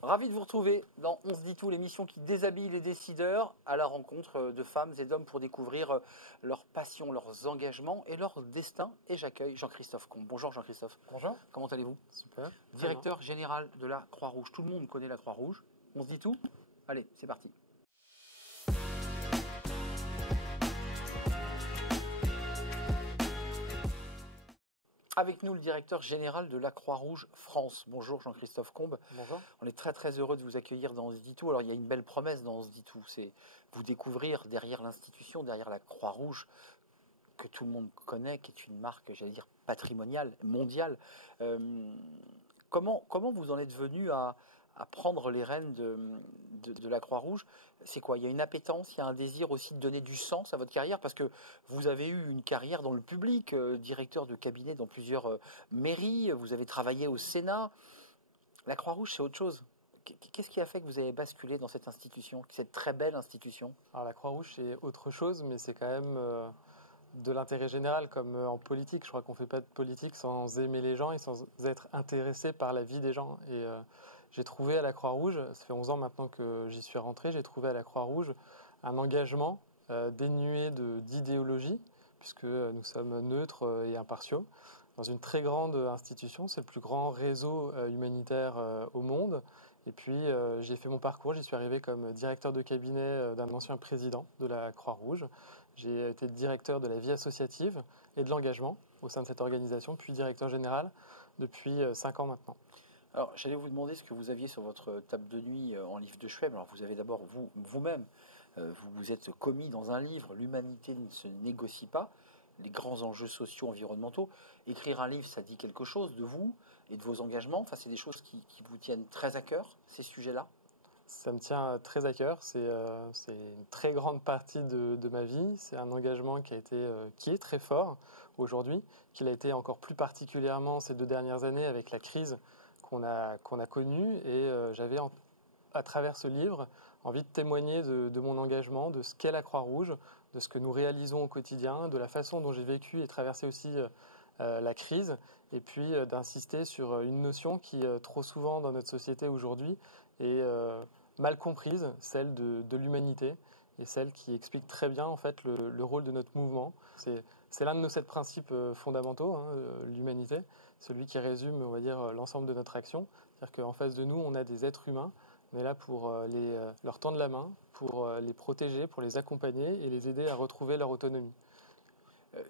Ravi de vous retrouver dans On se dit tout, l'émission qui déshabille les décideurs à la rencontre de femmes et d'hommes pour découvrir leurs passions, leurs engagements et leur destin. Et j'accueille Jean-Christophe Combe. Bonjour Jean-Christophe. Bonjour. Comment allez-vous? Super. Directeur général de la Croix-Rouge. Tout le monde connaît la Croix-Rouge. On se dit tout? Allez, c'est parti. Avec nous, le directeur général de la Croix-Rouge France. Bonjour Jean-Christophe Combe. Bonjour. On est très très heureux de vous accueillir dans On se dit tout. Alors il y a une belle promesse dans On se dit tout, c'est vous découvrir derrière l'institution, derrière la Croix-Rouge, que tout le monde connaît, qui est une marque, j'allais dire, patrimoniale, mondiale. Comment vous en êtes venu à prendre les rênes de la Croix-Rouge? C'est quoi? Il y a une appétence, il y a un désir aussi de donner du sens à votre carrière, parce que vous avez eu une carrière dans le public, directeur de cabinet dans plusieurs mairies, vous avez travaillé au Sénat. La Croix-Rouge, c'est autre chose. Qu'est-ce qui a fait que vous avez basculé dans cette institution, cette très belle institution? Alors la Croix-Rouge, c'est autre chose, mais c'est quand même de l'intérêt général, comme en politique. Je crois qu'on ne fait pas de politique sans aimer les gens et sans être intéressé par la vie des gens. Et j'ai trouvé à la Croix-Rouge, ça fait 11 ans maintenant que j'y suis rentré, j'ai trouvé à la Croix-Rouge un engagement dénué d'idéologie, puisque nous sommes neutres et impartiaux, dans une très grande institution. C'est le plus grand réseau humanitaire au monde. Et puis j'ai fait mon parcours, j'y suis arrivé comme directeur de cabinet d'un ancien président de la Croix-Rouge. J'ai été directeur de la vie associative et de l'engagement au sein de cette organisation, puis directeur général depuis 5 ans maintenant. Alors, j'allais vous demander ce que vous aviez sur votre table de nuit en livre de chevet. Alors, vous avez d'abord vous-même, vous vous êtes commis dans un livre, L'humanité ne se négocie pas, les grands enjeux sociaux, environnementaux. Écrire un livre, ça dit quelque chose de vous et de vos engagements. Enfin, c'est des choses qui vous tiennent très à cœur, ces sujets-là. Ça me tient très à cœur, c'est une très grande partie de ma vie, c'est un engagement qui est très fort aujourd'hui, qu'il a été encore plus particulièrement ces 2 dernières années avec la crise qu'on a connue, et j'avais à travers ce livre envie de témoigner de mon engagement, de ce qu'est la Croix-Rouge, de ce que nous réalisons au quotidien, de la façon dont j'ai vécu et traversé aussi la crise, et puis d'insister sur une notion qui, trop souvent dans notre société aujourd'hui, est mal comprise, celle de l'humanité, et celle qui explique très bien en fait le rôle de notre mouvement. C'est l'un de nos 7 principes fondamentaux, hein, l'humanité, celui qui résume, on va dire, l'ensemble de notre action. C'est-à-dire qu'en face de nous, on a des êtres humains. On est là pour leur tendre la main, pour les protéger, pour les accompagner et les aider à retrouver leur autonomie.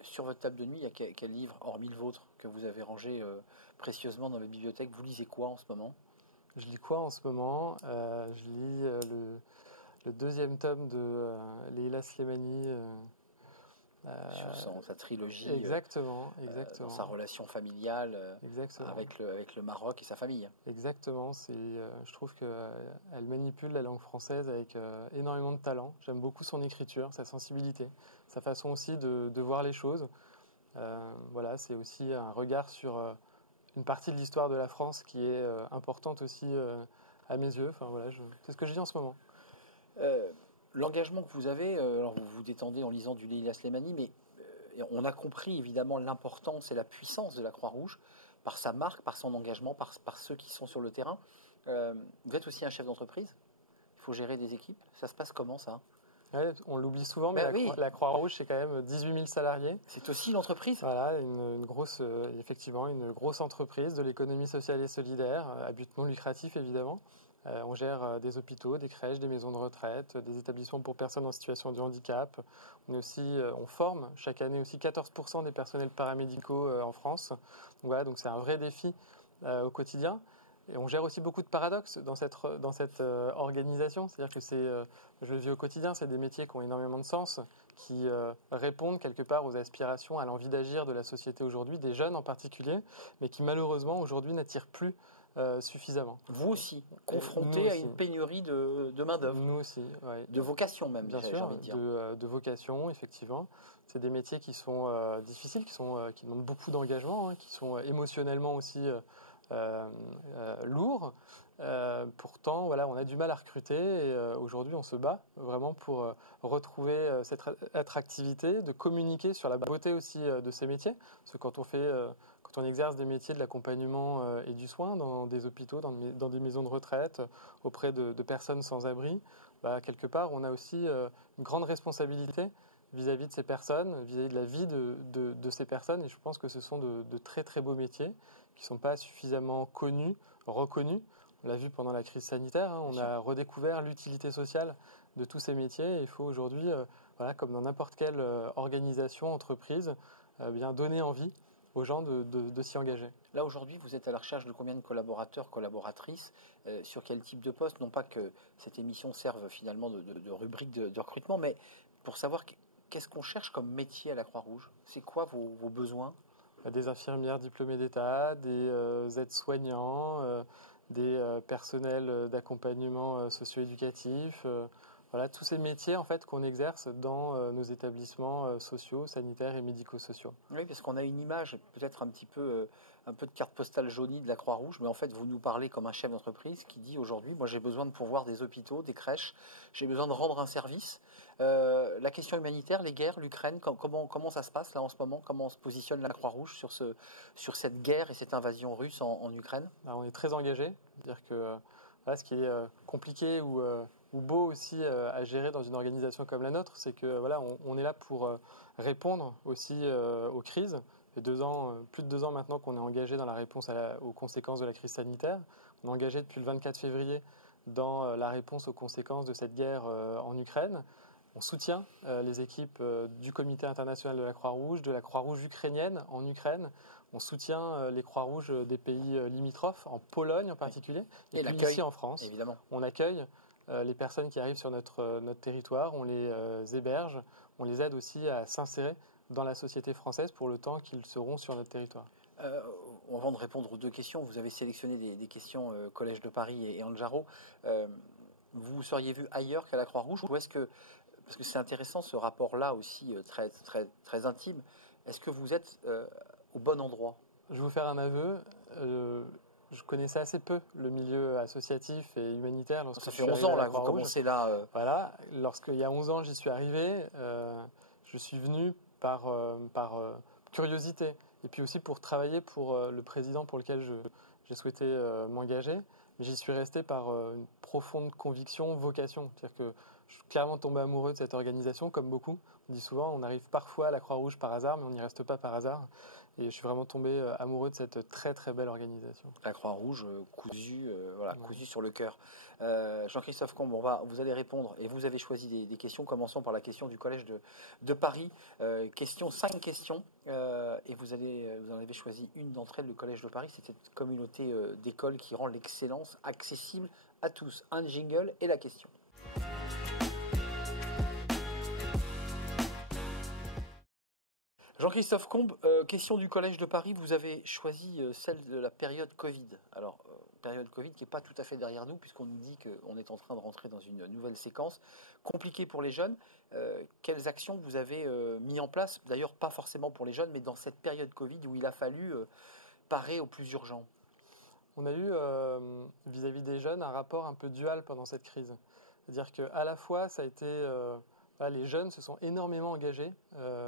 Sur votre table de nuit, il y a quel livre, hormis le vôtre, que vous avez rangé précieusement dans la bibliothèque? Vous lisez quoi en ce moment? Je lis quoi en ce moment? Je lis le 2e tome de Leila Slimani. Sur sa trilogie, Exactement. dans sa relation familiale Exactement. avec le Maroc et sa famille. Exactement. Je trouve qu'elle manipule la langue française avec énormément de talent. J'aime beaucoup son écriture, sa sensibilité, sa façon aussi de voir les choses. Voilà, c'est aussi un regard sur une partie de l'histoire de la France qui est importante aussi à mes yeux. Enfin, voilà, c'est ce que je lis en ce moment. L'engagement que vous avez, alors vous vous détendez en lisant du Leila Slimani, mais on a compris évidemment l'importance et la puissance de la Croix-Rouge par sa marque, par son engagement, par ceux qui sont sur le terrain. Vous êtes aussi un chef d'entreprise, il faut gérer des équipes. Ça se passe comment ça? Ouais, on l'oublie souvent, mais la Croix-Rouge, c'est quand même 18 000 salariés. C'est aussi l'entreprise. Voilà, effectivement, une grosse entreprise de l'économie sociale et solidaire, à but non lucratif évidemment. On gère des hôpitaux, des crèches, des maisons de retraite, des établissements pour personnes en situation de handicap. On forme chaque année aussi 14% des personnels paramédicaux en France. Donc voilà, donc c'est un vrai défi au quotidien. Et on gère aussi beaucoup de paradoxes dans cette organisation. C'est-à-dire que je le vis au quotidien, c'est des métiers qui ont énormément de sens, qui répondent quelque part aux aspirations, à l'envie d'agir de la société aujourd'hui, des jeunes en particulier, mais qui malheureusement aujourd'hui n'attirent plus suffisamment. Vous aussi, confronté à une pénurie de main-d'œuvre. Nous aussi, oui. De vocation même, bien sûr, j'ai envie de dire. De vocation, effectivement. C'est des métiers qui sont difficiles, qui demandent beaucoup d'engagement, hein, qui sont émotionnellement aussi lourds, Pourtant, voilà, on a du mal à recruter et aujourd'hui, on se bat vraiment pour retrouver cette attractivité, de communiquer sur la beauté aussi de ces métiers. Parce que quand on exerce des métiers de l'accompagnement et du soin dans des hôpitaux, dans des maisons de retraite, auprès de personnes sans abri, quelque part, on a aussi une grande responsabilité vis-à-vis de ces personnes, vis-à-vis de la vie de ces personnes. Et je pense que ce sont de très très beaux métiers qui ne sont pas suffisamment connus, reconnus. On l'a vu pendant la crise sanitaire, on a redécouvert l'utilité sociale de tous ces métiers. Et il faut aujourd'hui, comme dans n'importe quelle organisation, entreprise, bien donner envie aux gens de s'y engager. Là, aujourd'hui, vous êtes à la recherche de combien de collaborateurs, collaboratrices, sur quel type de poste? Non pas que cette émission serve finalement de rubrique de recrutement, mais pour savoir qu'est-ce qu'on cherche comme métier à la Croix-Rouge? C'est quoi vos besoins? Des infirmières diplômées d'État, des aides-soignants, des personnels d'accompagnement socio-éducatif, voilà, tous ces métiers en fait qu'on exerce dans nos établissements sociaux, sanitaires et médico-sociaux. Oui, parce qu'on a une image peut-être un peu de carte postale jaunie de la Croix-Rouge, mais en fait vous nous parlez comme un chef d'entreprise qui dit aujourd'hui, moi j'ai besoin de pourvoir des hôpitaux, des crèches, j'ai besoin de rendre un service. La question humanitaire, les guerres, l'Ukraine, comment ça se passe là en ce moment? Comment se positionne la Croix-Rouge sur cette guerre et cette invasion russe en Ukraine? Alors, on est très engagé, c'est-à-dire que voilà, ce qui est compliqué ou beau aussi à gérer dans une organisation comme la nôtre, c'est que voilà, on est là pour répondre aussi aux crises. Ça fait plus de 2 ans maintenant qu'on est engagé dans la réponse aux conséquences de la crise sanitaire. On est engagé depuis le 24 février dans la réponse aux conséquences de cette guerre en Ukraine. On soutient les équipes du Comité international de la Croix-Rouge, de la Croix-Rouge ukrainienne en Ukraine. On soutient les Croix-Rouges des pays limitrophes, en Pologne en particulier, et puis ici en France. Évidemment. On accueille les personnes qui arrivent sur notre territoire, on les héberge, on les aide aussi à s'insérer dans la société française pour le temps qu'ils seront sur notre territoire. Avant de répondre aux 2 questions, vous avez sélectionné des questions Collège de Paris et Anne-Jarreau. Vous vous seriez vu ailleurs qu'à la Croix-Rouge, ou est-ce que, parce que c'est intéressant ce rapport-là aussi très, très, très intime, est-ce que vous êtes au bon endroit? Je vais vous faire un aveu. Je connaissais assez peu le milieu associatif et humanitaire lorsque ça je fait suis 11 arrivé ans à la là que vous Croix-Rouge. commencez là. Voilà, lorsqu'il y a 11 ans j'y suis arrivé, je suis venu par curiosité et puis aussi pour travailler pour le président pour lequel j'ai souhaité m'engager. Mais j'y suis resté par une profonde conviction, vocation. C'est-à-dire que je suis clairement tombé amoureux de cette organisation, comme beaucoup. On dit souvent, on arrive parfois à la Croix-Rouge par hasard, mais on n'y reste pas par hasard. Et je suis vraiment tombé amoureux de cette très très belle organisation. La Croix-Rouge cousue sur le cœur. Jean-Christophe Combe, vous allez répondre et vous avez choisi des questions. Commençons par la question du Collège de Paris. 5 questions et vous en avez choisi une d'entre elles, le Collège de Paris. C'est cette communauté d'écoles qui rend l'excellence accessible à tous. Un jingle et la question. Jean-Christophe Combe, question du Collège de Paris, vous avez choisi celle de la période Covid. Alors, période Covid qui n'est pas tout à fait derrière nous, puisqu'on nous dit qu'on est en train de rentrer dans une nouvelle séquence. Compliquée pour les jeunes. Quelles actions vous avez mis en place? D'ailleurs, pas forcément pour les jeunes, mais dans cette période Covid où il a fallu parer au plus urgent. On a eu, vis-à-vis des jeunes, un rapport un peu dual pendant cette crise. C'est-à-dire qu'à la fois, ça a été... les jeunes se sont énormément engagés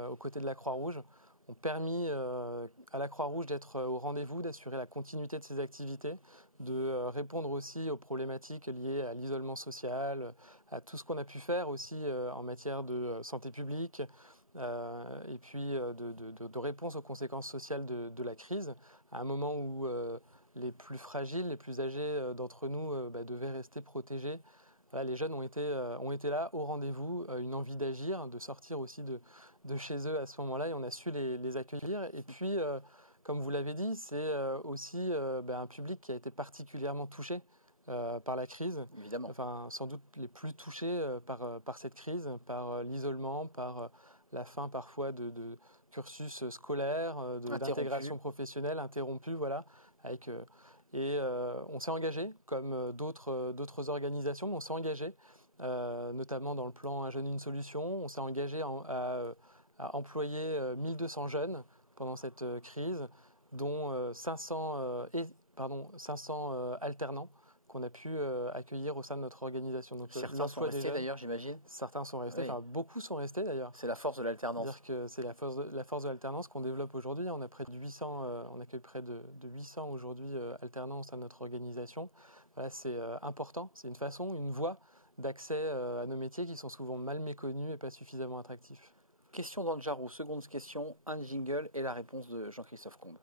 aux côtés de la Croix-Rouge, ont permis à la Croix-Rouge d'être au rendez-vous, d'assurer la continuité de ses activités, de répondre aussi aux problématiques liées à l'isolement social, à tout ce qu'on a pu faire aussi en matière de santé publique, et puis de réponse aux conséquences sociales de la crise, à un moment où les plus fragiles, les plus âgés d'entre nous devaient rester protégés. Voilà, les jeunes ont été là au rendez-vous, une envie d'agir, de sortir aussi de chez eux à ce moment-là, et on a su les accueillir. Et puis, comme vous l'avez dit, c'est aussi un public qui a été particulièrement touché par la crise. Évidemment. Enfin, sans doute les plus touchés par cette crise, par l'isolement, par la fin parfois de cursus scolaire, d'intégration professionnelle interrompue, voilà, avec... Et on s'est engagé, comme d'autres organisations, mais on s'est engagé, notamment dans le plan Un jeune, une solution. On s'est engagé à employer 1200 jeunes pendant cette crise, dont 500 alternants qu'on a pu accueillir au sein de notre organisation. Donc, certains sont restés d'ailleurs, j'imagine. Certains sont restés, oui. Enfin beaucoup sont restés d'ailleurs. C'est la force de l'alternance. C'est-à-dire que c'est la force de l'alternance qu'on développe aujourd'hui. On a près de 800, on accueille près de 800 aujourd'hui alternants au sein de notre organisation. Voilà, c'est important, c'est une façon, une voie d'accès à nos métiers qui sont souvent mal méconnus et pas suffisamment attractifs. Question d'Anjaro, seconde question, un jingle et la réponse de Jean-Christophe Combe.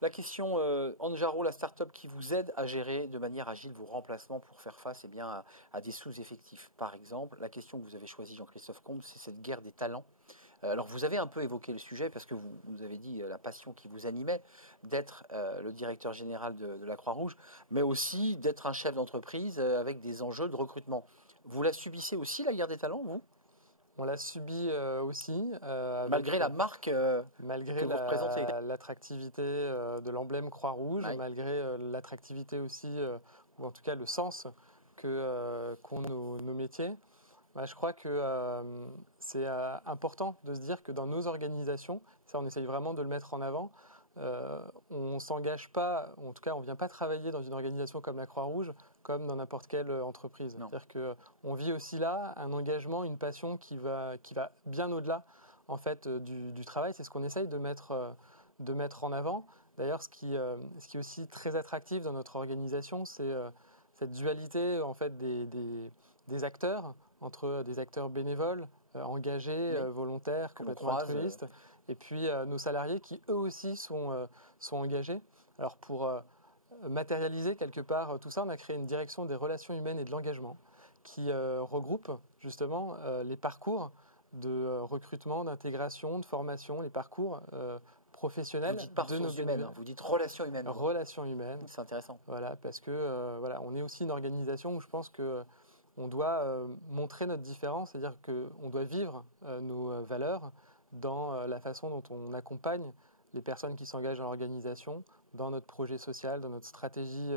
La question, Anjaro, la start-up qui vous aide à gérer de manière agile vos remplacements pour faire face à des sous-effectifs. Par exemple, la question que vous avez choisie, Jean-Christophe Combe, c'est cette guerre des talents. Alors, vous avez un peu évoqué le sujet parce que vous avez dit la passion qui vous animait d'être le directeur général de la Croix-Rouge, mais aussi d'être un chef d'entreprise avec des enjeux de recrutement. Vous la subissez aussi, la guerre des talents, vous ? On l'a subi aussi. Malgré la marque malgré que vous représentez. L'attractivité de l'emblème Croix-Rouge, oui. Malgré l'attractivité aussi, ou en tout cas le sens qu'ont nos métiers. Je crois que c'est important de se dire que dans nos organisations, ça on essaye vraiment de le mettre en avant, on ne s'engage pas, en tout cas on ne vient pas travailler dans une organisation comme la Croix-Rouge, comme dans n'importe quelle entreprise. C'est-à-dire qu'on vit aussi là un engagement, une passion qui va bien au-delà en fait, du travail. C'est ce qu'on essaye de mettre en avant. D'ailleurs, ce qui est aussi très attractif dans notre organisation, c'est cette dualité en fait, des acteurs, entre des acteurs bénévoles, engagés, oui. Volontaires, complètement altruistes, et puis nos salariés qui eux aussi sont engagés. Alors pour matérialiser quelque part tout ça, on a créé une direction des relations humaines et de l'engagement qui regroupe justement les parcours de recrutement, d'intégration, de formation, les parcours professionnels. Vous dites ressources humaines, vous dites relations humaines. Relations humaines. C'est intéressant. Voilà, parce que on est aussi une organisation où je pense que on doit montrer notre différence, c'est-à-dire qu'on doit vivre nos valeurs dans la façon dont on accompagne les personnes qui s'engagent dans l'organisation, dans notre projet social, dans notre stratégie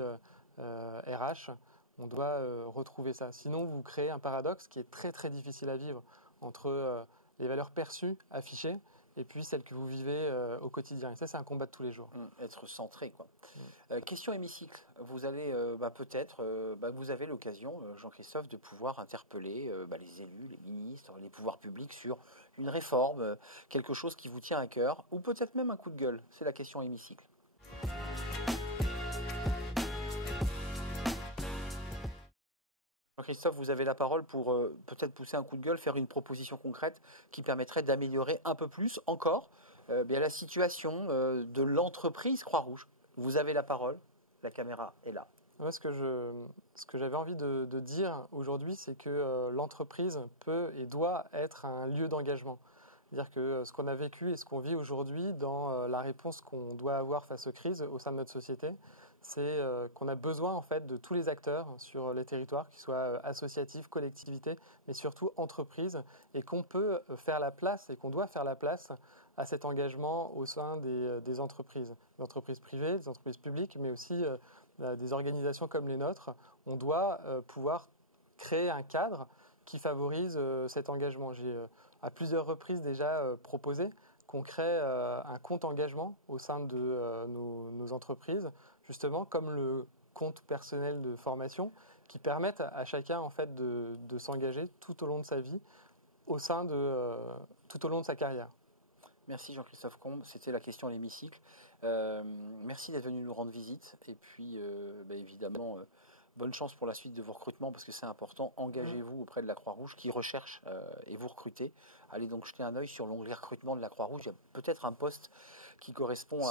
RH. On doit retrouver ça. Sinon, vous créez un paradoxe qui est très très difficile à vivre entre les valeurs perçues, affichées, et puis celles que vous vivez au quotidien. Et ça, c'est un combat de tous les jours. Être centré, quoi. Question hémicycle. Vous allez peut-être, vous avez l'occasion, Jean-Christophe, de pouvoir interpeller les élus, les ministres, les pouvoirs publics sur une réforme, quelque chose qui vous tient à cœur, ou peut-être même un coup de gueule. C'est la question hémicycle. Jean-Christophe, vous avez la parole pour peut-être pousser un coup de gueule, faire une proposition concrète qui permettrait d'améliorer un peu plus encore la situation de l'entreprise Croix-Rouge. Vous avez la parole, la caméra est là. Moi, ce que j'avais envie de dire aujourd'hui, c'est que l'entreprise peut et doit être un lieu d'engagement. C'est-à-dire que ce qu'on a vécu et ce qu'on vit aujourd'hui dans la réponse qu'on doit avoir face aux crises au sein de notre société, c'est qu'on a besoin en fait de tous les acteurs sur les territoires, qu'ils soient associatifs, collectivités, mais surtout entreprises, et qu'on peut faire la place et qu'on doit faire la place à cet engagement au sein des entreprises privées, des entreprises publiques, mais aussi des organisations comme les nôtres. On doit pouvoir créer un cadre qui favorise cet engagement. J'ai à plusieurs reprises déjà proposé qu'on crée un compte engagement au sein de nos entreprises, justement comme le compte personnel de formation, qui permettent à chacun en fait de s'engager tout au long de sa vie, tout au long de sa carrière. Merci Jean-Christophe Combe, c'était la question à l'hémicycle. Merci d'être venu nous rendre visite et puis évidemment bonne chance pour la suite de vos recrutements parce que c'est important. Engagez-vous auprès de la Croix-Rouge qui recherche et vous recrutez. Allez donc jeter un œil sur l'onglet recrutement de la Croix-Rouge. Il y a peut-être un poste qui correspond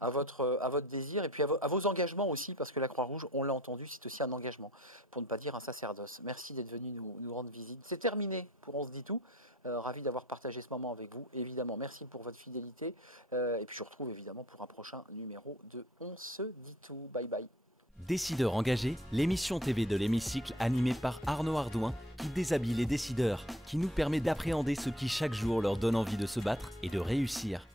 à votre désir et puis à vos engagements aussi parce que la Croix-Rouge, on l'a entendu, c'est aussi un engagement, pour ne pas dire un sacerdoce. Merci d'être venu nous rendre visite. C'est terminé pour On se dit tout. Ravi d'avoir partagé ce moment avec vous. Évidemment, merci pour votre fidélité. Et puis je vous retrouve évidemment pour un prochain numéro de On se dit tout. Bye bye. Décideurs engagés, l'émission TV de l'hémicycle animée par Arnaud Ardouin qui déshabille les décideurs, qui nous permet d'appréhender ce qui chaque jour leur donne envie de se battre et de réussir.